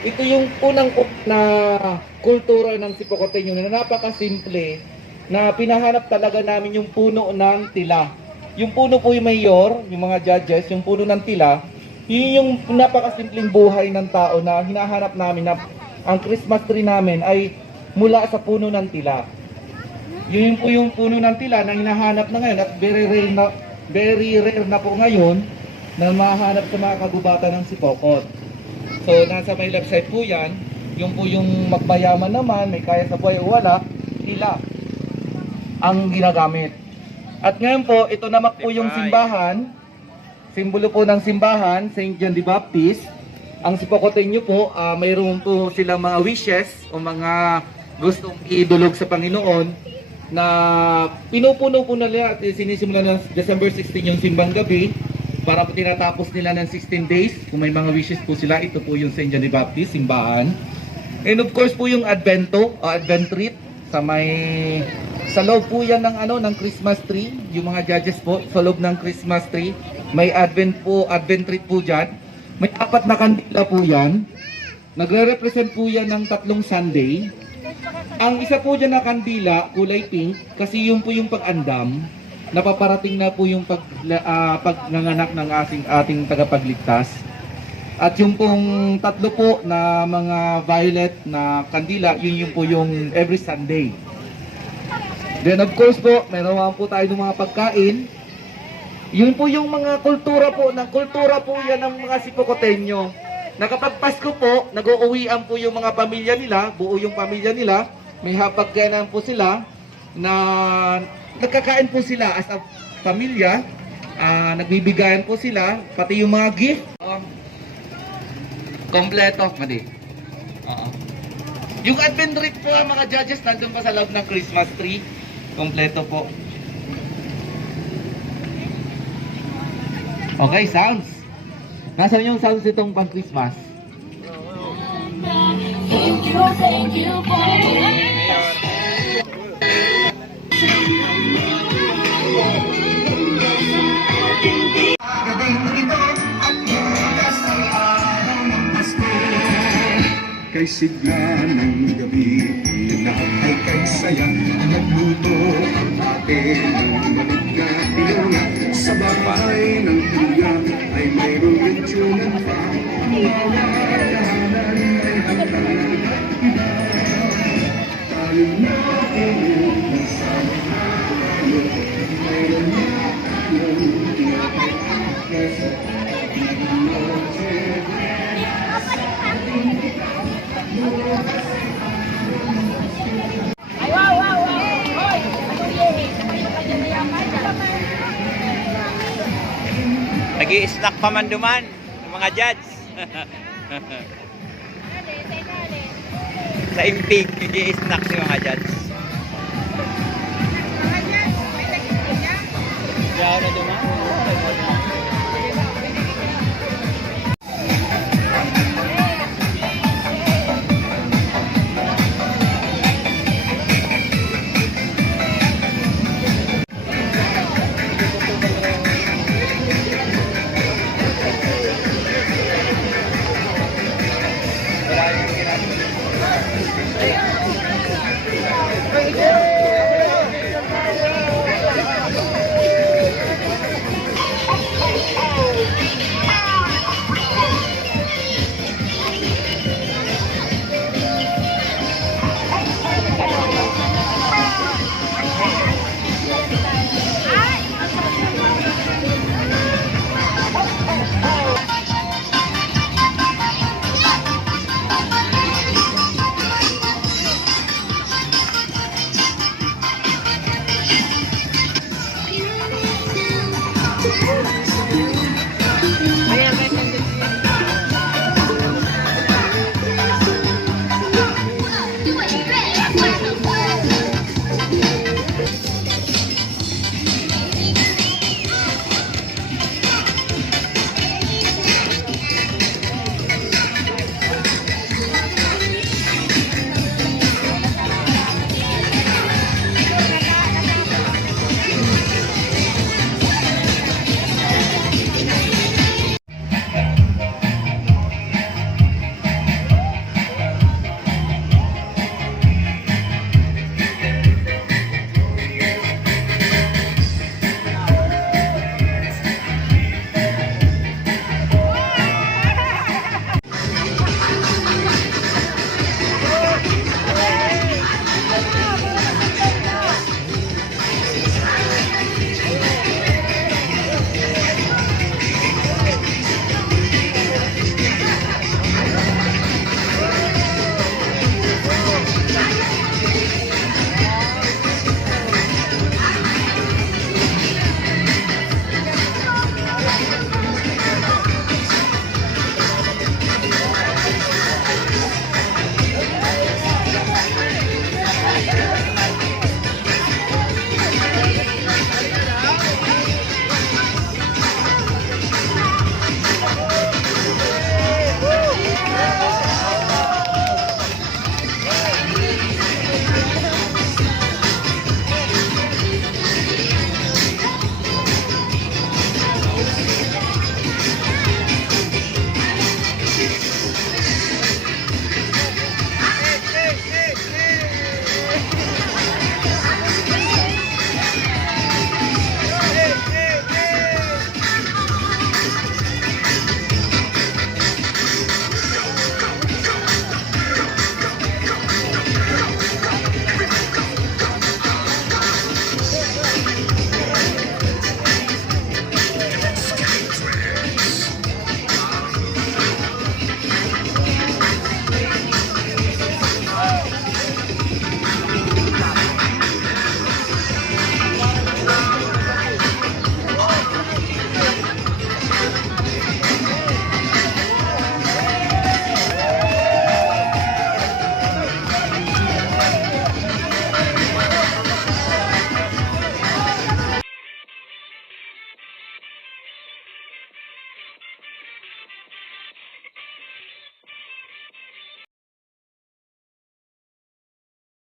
Ito yung unang na kultura ng Sipocoteño na napakasimple na pinahanap talaga namin yung puno ng tila. Yung puno po yung mayor, yung mga judges, yung puno ng tila, yun yung napakasimpleng buhay ng tao na hinahanap namin na ang Christmas tree namin ay mula sa puno ng tila. Yun po yung puno ng tila na hinahanap na ngayon at very rare na po ngayon na mahanap sa mga kagubatan ng Sipocot. So nasa may left side po yan, yung po yung magmayaman naman, may kaya sa buhay o wala, tila ang ginagamit. At ngayon po, ito naman po yung simbahan, simbolo po ng simbahan, St. John the Baptist. Ang Sipocoteño po, mayroon po silang mga wishes o mga gustong idulog sa Panginoon na pinupuno po nila at sinisimula ng December 16 yung simbang gabi para po tinatapos nila ng 16 days. Kung may mga wishes po sila, ito po yung St. John the Baptist, simbahan. And of course po yung Advento, Advent treat sa loob po yan ng Christmas tree. Yung mga judges po sa loob ng Christmas tree, may Advent treat po diyan. May 4 na kandila po yan. Nagre-represent po yan ng 3 Sunday. Ang isa po dyan na kandila, kulay pink, kasi yun po yung pag-andam. Napaparating na po yung pagnanganak ng ating tagapagligtas. At yung pong 3 po na mga violet na kandila, yun po yung every Sunday. Then of course po, meron po tayo ng mga pagkain. Yun po yung mga kultura po yan ng mga Sipocoteño. Na kapag Pasko po, nag-uuwian po yung mga pamilya nila, buo yung pamilya nila, may hapagkainan po sila na nagkakain po sila as a pamilya, nagbibigayan po sila, pati yung mga gift. Kompleto, mali. Yung Advent treat po mga judges, nandun pa sa loob ng Christmas tree. Kompleto po. Okay, sounds. Nasaan yung sounds itong pang Christmas? Thank you for kay sigla ng gabi, lahat ay kay saya. Nagluto ang ate ng malit na tinuna. Sa bahay ng tuya ay mayroong lechon pa. Mga dahanan ay hanggang iba. Tayo natin yung nasama tayo. Mayroon na tayong tinapay sa Nag-i-snack pa man duman ng mga judge. Sa impig, nag-i-snack si mga judge. Kaya na duman.